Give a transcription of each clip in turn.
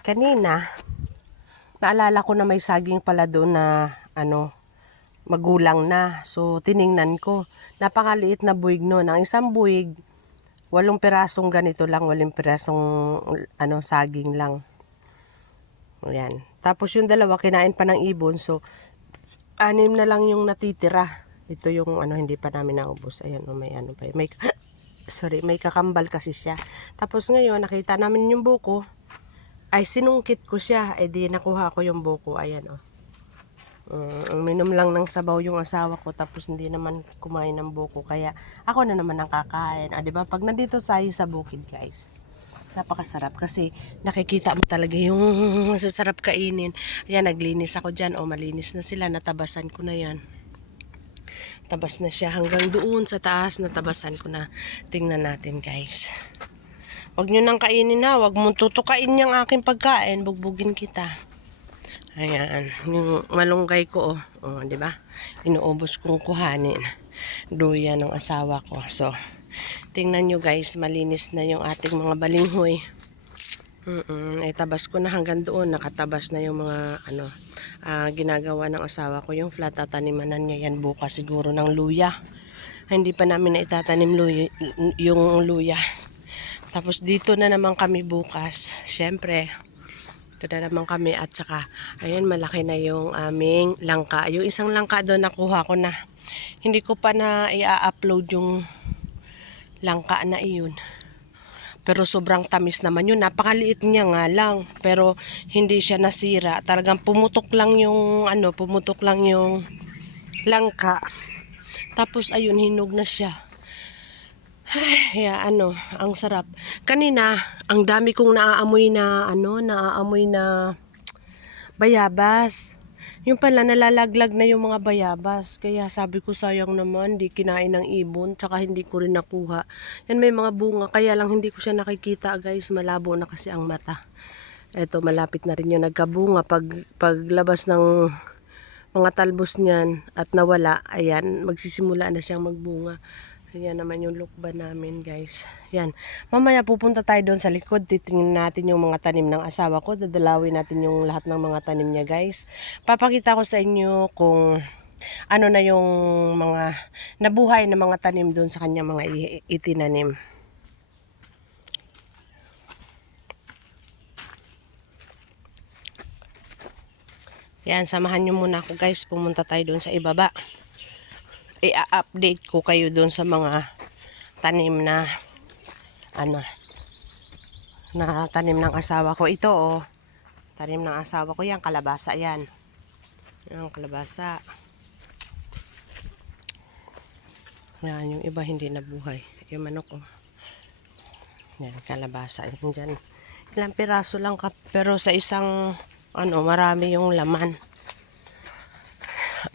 Kanina, naalala ko na may saging pala doon na magulang na. So, tiningnan ko. Napakaliit na buwig noon. Ang isang buwig, 8 pirasong ganito lang, 8 pirasong saging lang. Ayan. Tapos yung dalawa, kinain pa ng ibon. So, 6 na lang yung natitira. Ito yung hindi pa namin naubos. Ayan, may kakambal kasi siya. Tapos ngayon, nakita namin yung buko. Ay, sinungkit ko siya. Eh, di nakuha ko yung buko. Ayan, minom lang ng sabaw yung asawa ko, tapos hindi naman kumain ng buko, kaya ako na naman ang kakain. Diba? Pag nandito tayo sa bukid, guys, napakasarap kasi nakikita mo talaga yung masasarap kainin. Ayan, naglinis ako dyan. Malinis na sila. Natabasan ko na yan. Tabas na siya hanggang doon sa taas. Natabasan ko na. Tingnan natin, guys. Huwag nyo nang kainin ha. Huwag mong tutukain yung aking pagkain. Bugbugin kita. Ayan, yung malunggay ko, di ba? Inuubos kong kuhanin. Duya ng asawa ko. So, tingnan nyo guys, malinis na yung ating mga balinghoy. Tabas ko na hanggang doon, nakatabas na yung mga ginagawa ng asawa ko. Yung flat, tatanimanan niya yan bukas siguro ng luya. Hindi pa namin na itatanim yung luya. Tapos dito na naman kami bukas. Syempre, ito na naman kami at saka, ayun, malaki na yung aming langka. Yung isang langka doon nakuha ko na. Hindi ko pa na i-upload yung langka na iyon. Pero sobrang tamis naman yun. Napakaliit niya nga lang. Pero hindi siya nasira. Talagang pumutok lang yung langka. Tapos ayun, hinog na siya. Ay, ang sarap. Kanina, ang dami kong naaamoy na bayabas. Yung pala, nalalaglag na yung mga bayabas. Kaya sabi ko, sayang naman, di kinain ng ibon, tsaka hindi ko rin nakuha. Yan, may mga bunga, kaya lang hindi ko siya nakikita, guys. Malabo na kasi ang mata. Eto, malapit na rin yung nagkabunga. Paglabas ng mga talbos niyan at nawala, ayan, magsisimula na siyang magbunga. Ayan naman yung lukban namin, guys. Yan. Mamaya pupunta tayo doon sa likod. Titingnan natin yung mga tanim ng asawa ko. Dadalawin natin yung lahat ng mga tanim niya, guys. Papakita ko sa inyo kung ano na yung mga nabuhay na mga tanim doon sa kanya mga itinanim. Yan, samahan nyo muna ako, guys. Pumunta tayo doon sa ibaba. I-update ko kayo doon sa mga tanim na na tanim ng asawa ko. Ito tanim ng asawa ko yan, kalabasa yan. Yan, kalabasa. Yan, yung iba hindi nabuhay. Yung manok yan, kalabasa. Yan dyan. Ilang piraso lang pero sa isang marami yung laman.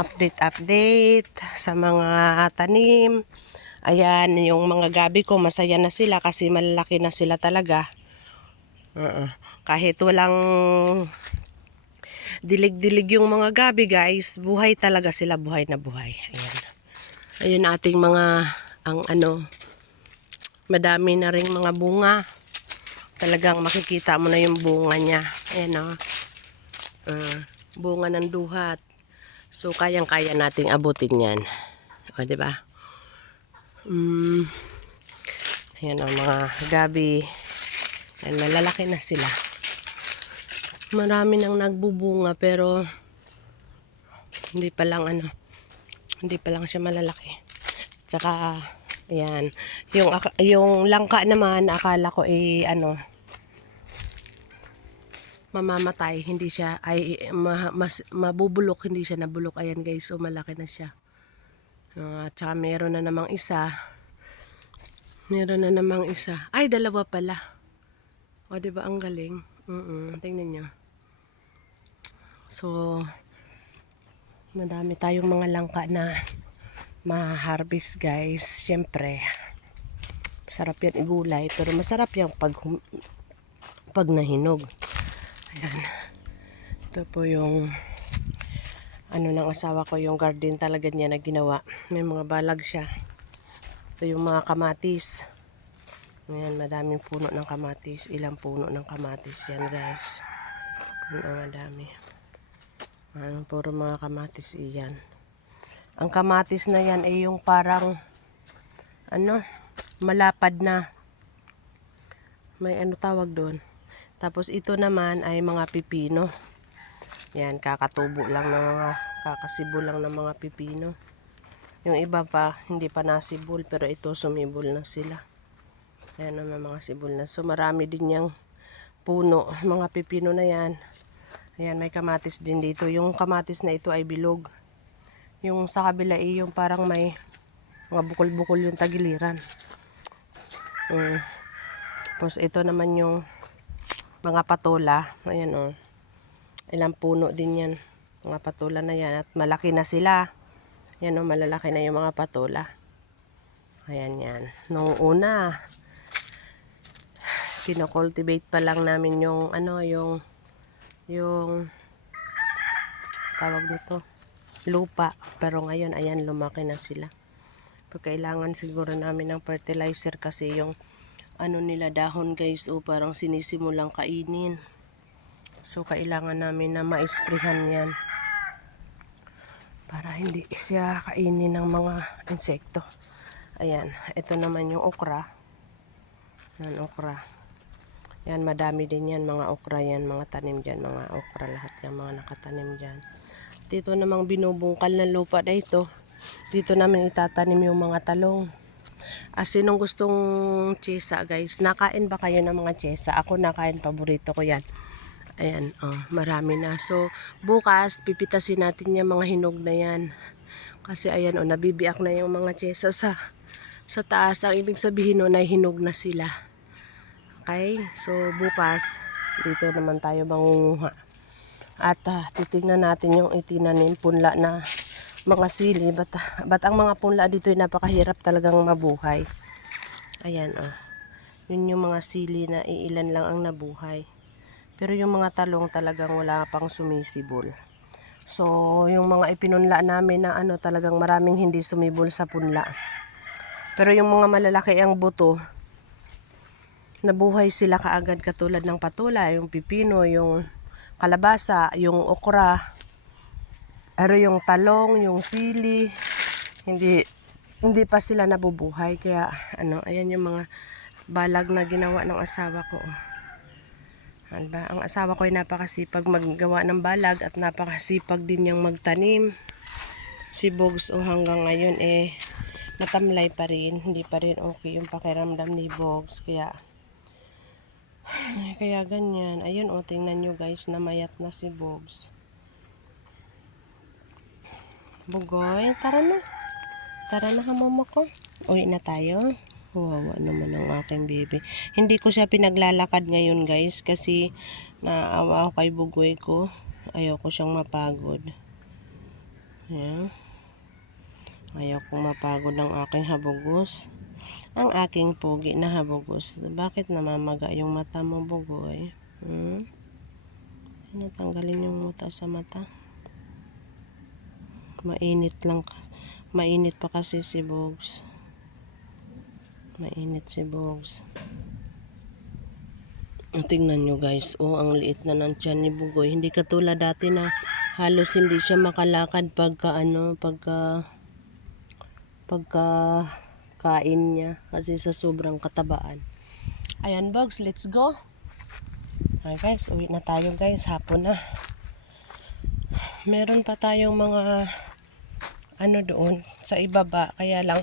Update sa mga tanim. Ayan, yung mga gabi ko, masaya na sila kasi malalaki na sila talaga. Kahit walang dilig-dilig yung mga gabi, guys, buhay talaga sila, buhay na buhay. Ayan. Ayun ating mga, madami na ring mga bunga. Talagang makikita mo na yung bunga niya. Ayan bunga ng duhat. So, kayang-kaya nating abutin yan. Diba? Ayan mga gabi. Ayan, malalaki na sila. Marami nang nagbubunga pero hindi pa lang siya malalaki. Tsaka, ayan. Yung langka naman, akala ko mamamatay, hindi siya mabubulok, hindi siya nabulok. Ayan guys, so malaki na siya. Tsaka meron na namang isa. Ay, dalawa pala. Diba ang galing? Tingnan nyo. So, madami tayong mga langka na ma-harvest, guys. Siyempre, masarap yan igulay, pero masarap yung pag nahinog. Ayan. Ito po yung ng asawa ko, yung garden talaga niya na ginawa. May mga balag siya. Ito yung mga kamatis. Ayan, madaming puno ng kamatis. Ilang puno ng kamatis yan, guys. Madami. Puro mga kamatis iyan. Ang kamatis na yan ay yung parang malapad na. May tawag doon. Tapos ito naman ay mga pipino. Yan, kakasibo lang ng mga pipino. Yung iba pa, hindi pa nasibol, pero ito sumibol na sila. Ayan naman mga sibol na. So marami din yung puno, mga pipino na yan. Ayan, may kamatis din dito. Yung kamatis na ito ay bilog. Yung sa kabila ay yung parang may mga bukol-bukol yung tagiliran. Tapos ito naman yung mga patola. Ayan ilang puno din yan. Mga patola na yan. At malaki na sila. Ayan malalaki na yung mga patola. Ayan yan. Nung una, kino-cultivate pa lang namin yung yung tawag nito, lupa. Pero ngayon, ayan, lumaki na sila. Kailangan siguro namin ng fertilizer kasi yung nila dahon, guys, parang sinisimulang kainin. So, kailangan namin na ma-sprayhan yan para hindi siya kainin ng mga insekto. Ayan, ito naman yung okra. Yan, okra. Yan, madami din yan, mga okra yan, mga tanim dyan, mga okra, lahat yan, mga nakatanim dyan. Dito namang binubungkal na lupa na ito. Dito namin itatanim yung mga talong. Sinong gustong chesa, guys? Nakain ba kayo ng mga chesa? Ako nakain, paborito ko yan. Ayan, marami na. So, bukas, pipitasin natin yung mga hinog na yan. Kasi ayan, nabibiak na yung mga chesa sa taas. Ang ibig sabihin ay hinog na sila. Okay, so bukas dito naman tayo mangunguha at titingnan natin yung itinanim punla na mga sili. Ba't ang mga punla dito ay napakahirap talagang mabuhay. Ayan yun yung mga sili na iilan lang ang nabuhay, pero yung mga talong talagang wala pang sumisibol. So yung mga ipinunla namin na talagang maraming hindi sumibol sa punla, pero yung mga malalaki ang buto, nabuhay sila kaagad katulad ng patola, yung pipino, yung kalabasa, yung okra, yung talong, yung sili, hindi pa sila nabubuhay. Kaya ayan yung mga balag na ginawa ng asawa ko. Ang asawa ko ay napakasipag maggawa ng balag at napakasipag din niyang magtanim. Si Bogs hanggang ngayon matamlay pa rin, hindi pa rin okay yung pakiramdam ni Bogs. Kaya ganyan. Ayun tingnan nyo, guys, namayat na si Bogs. Bugoy, tara na. Tara na, mama ko. Uwi na tayo. Wawa naman ang aking baby. Hindi ko siya pinaglalakad ngayon, guys, kasi naawa ako kay Bugoy ko. Ayaw ko siyang mapagod. Ayan. Ayaw kong mapagod ang aking habugos. Ang aking pogi na habugos. Bakit namamaga yung mata mo, Bugoy? Natanggalin yung muta sa mata. Mainit pa kasi si Bogs. Mainit si Bogs. Tingnan nyo, guys. Ang liit na ng tiyan ni Bugoy. Hindi katulad dati na halos hindi siya makalakad pagka kain niya kasi sa sobrang katabaan. Ayan, Bogs, let's go. Okay, guys, uwi na tayo, guys. Hapon na. Meron pa tayong mga doon sa ibaba, kaya lang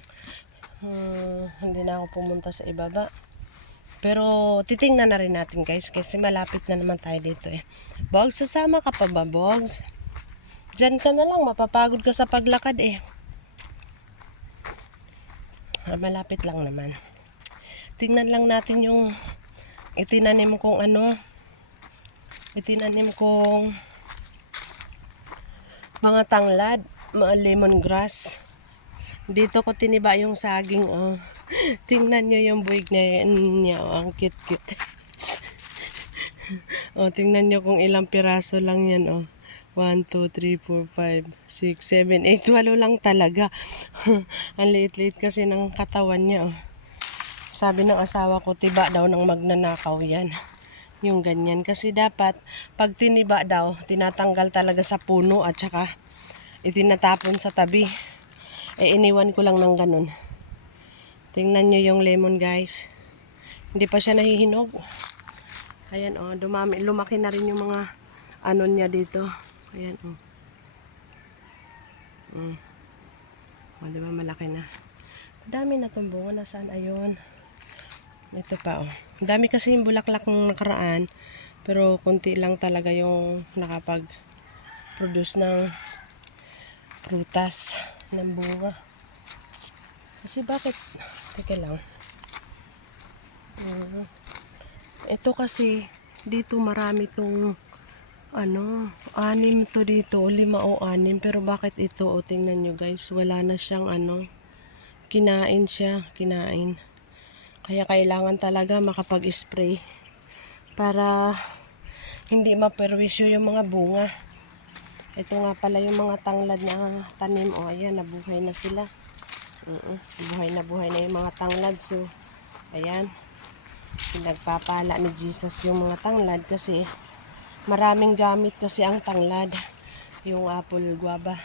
hindi na ako pumunta sa ibaba. Pero titingnan na rin natin, guys, kasi malapit na naman tayo dito Bogs, sasama ka pa ba, Bogs? Diyan ka na lang, mapapagod ka sa paglakad malapit lang naman. Tingnan lang natin yung itinanim kong mga tanglad, mga lemongrass. Dito ko tiniba yung saging Tingnan nyo yung buwig niya ang cute. Tingnan nyo kung ilang piraso lang yan 1, 2, 3, 4, 5, 6, 7, 8, 8 lang talaga. Ang liit-liit kasi ng katawan niya Sabi ng asawa ko, tiba daw ng magnanakaw yan. Yung ganyan. Kasi dapat, pag tiniba daw, tinatanggal talaga sa puno at saka itinatapon sa tabi. Iniwan ko lang ng ganun. Tingnan nyo yung lemon, guys. Hindi pa siya nahihinog. Ayan, lumaki na rin yung mga ano niya dito. Ayan, diba malaki na. Dami na itong bunga. Nasaan? Ayun. Ito pa, Ang dami kasi yung bulaklak ng nakaraan. Pero konti lang talaga yung nakapag-produce ng prutas ng bunga. Kasi bakit? Teka lang. Ito kasi, dito marami itong 6 to dito, 5 o 6. Pero bakit ito? Tingnan nyo guys, wala na siyang kinain siya, kinain. Kaya kailangan talaga makapag-spray para hindi maperwisyo yung mga bunga. Ito nga pala yung mga tanglad na tanim. Ayan, nabuhay na sila. Buhay na yung mga tanglad. So, ayan. Pinagpapala ni Jesus yung mga tanglad kasi maraming gamit kasi ang tanglad. Yung apple, guava.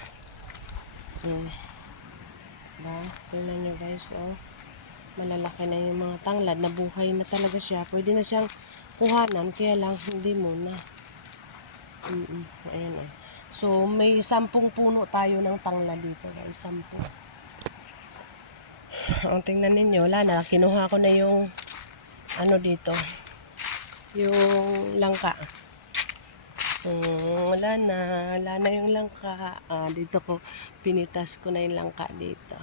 Tingnan nyo guys, malalaki na yung mga tanglad, nabuhay na talaga siya. Pwede na siyang kuhanan, kaya lang hindi muna. Ayan. So, may 10 puno tayo ng tanglad dito guys, 10. Ang tingnan ninyo, wala na. Kinuha ko na yung dito. Yung langka. Wala na yung langka. Dito ko, pinitas ko na yung langka dito.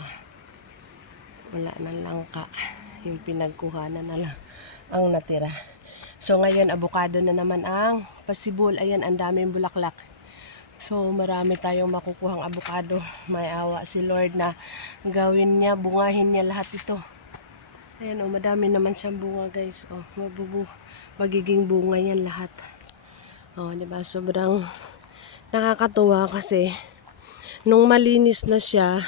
Wala na langka. Yung pinagkuhanan na lang ang natira. So ngayon, avocado na naman ang pasibol. Ayan, ang daming bulaklak. So marami tayong makukuhang avocado. May awa si Lord na gawin niya, bungahin niya lahat ito. Ayan, madami naman siyang bunga guys. Magiging bunga yan lahat. Diba? Sobrang nakakatuwa kasi nung malinis na siya,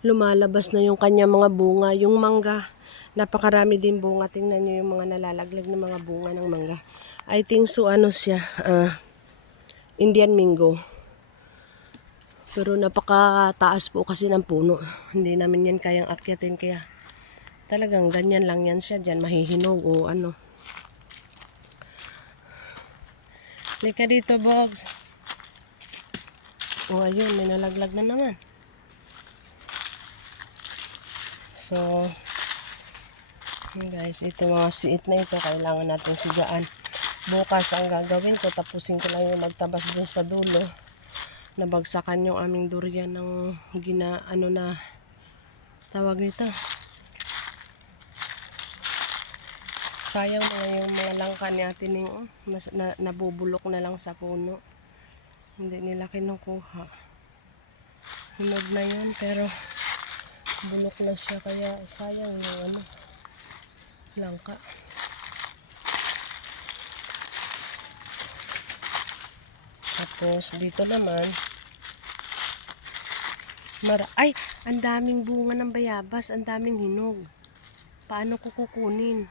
lumalabas na yung kanya mga bunga. Yung mangga, napakarami din bunga. Tingnan nyo yung mga nalalaglag na mga bunga ng mangga. I think so siya, Indian mango. Pero napakataas po kasi ng puno. Hindi namin yan kayang akyatin, kaya talagang ganyan lang yan siya dyan, mahihinog o ano. Lika dito, Bogs. Ayun, may nalaglag na naman. So, guys, ito mga siit na ito, kailangan natin sigaan. Bukas ang gagawin ko, tapusin ko lang yung magtabas dun sa dulo. Nabagsakan yung aming durian ng tawag nito. Sayang yung mga langka ni Ate Ning, nabubulok na lang sa puno. Hindi nila kinukuha. Hinog na yun, pero bulok na siya, kaya sayang yung langka. Tapos dito naman ang daming bunga ng bayabas, ang daming hinog. Paano ko kukunin?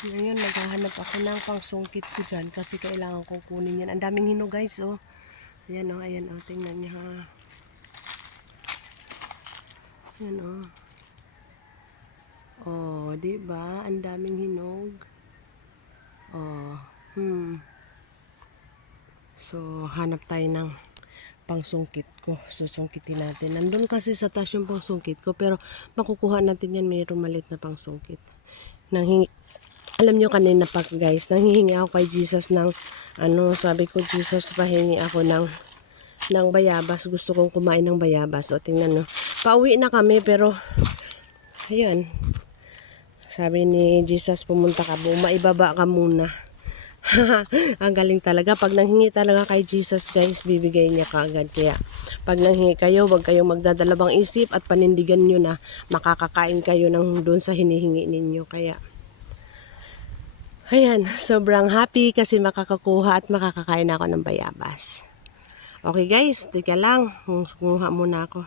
Ngayon naghahanap ako ng pangsungkit ko dyan kasi kailangan kong kunin yan. Ang daming hinog guys, ayan ayan tingnan nyo ha. Ayan diba? Ang daming hinog. So, hanap tayo ng pangsungkit ko. Susungkitin natin. Nandun kasi sa taas yung pangsungkit ko, pero makukuha natin yan. Mayroong malit na pangsungkit. Alam nyo kanina pa guys, nanghihingi ako kay Jesus ng sabi ko, Jesus, pahingi ako ng bayabas. Gusto kong kumain ng bayabas. Tingnan nyo. Pauwi na kami, pero ayan. Sabi ni Jesus, pumunta ka, maibaba ka muna. Ang galing talaga. Pag nanghingi talaga kay Jesus guys, bibigay niya kaagad. Kaya pag nanghingi kayo, huwag kayong magdadalawang isip at panindigan nyo na makakakain kayo ng doon sa hinihingi ninyo. Kaya ayan, sobrang happy kasi makakakuha at makakakain ako ng bayabas. Okay guys, teka lang, kumuha muna ako.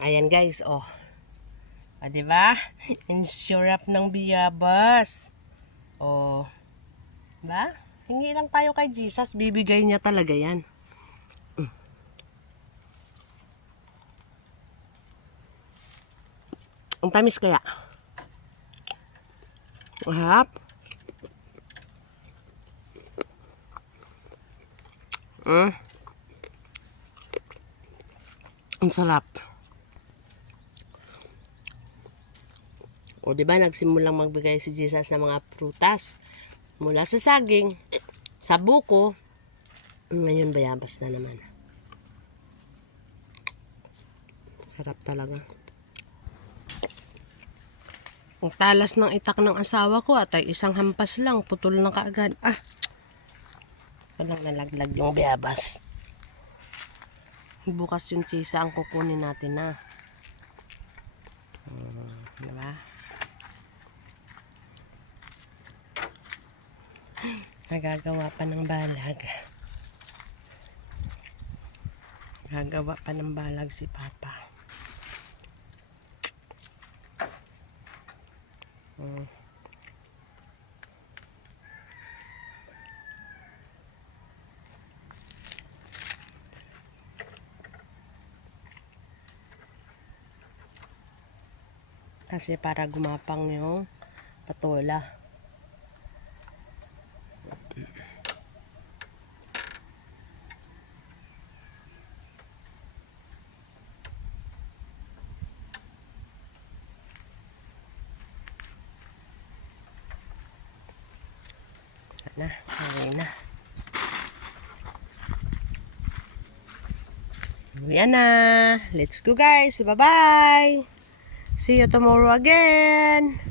Ayan guys, Ah, di ba? Ang syrup ng biyabas. Oh, ba? Hingi lang tayo kay Jesus, bibigay niya talaga yan. Ang tamis kaya. Mahap. Ang sarap. O, di ba nagsimulang magbigay si Jesus ng mga prutas mula sa saging, sa buko, ngayon bayabas na naman. Sarap talaga. Ang talas ng itak ng asawa ko at ay isang hampas lang, putol na kaagad. Ah, walang nalaglag yung bayabas. Bukas yung chisa ang kukunin natin na. Diba? Nagagawa pa ng balag. Gagawa pa ng balag si Papa. Kasi para gumapang yung patola. Na, okay na. Yan na. Let's go guys. Bye-bye. See you tomorrow again.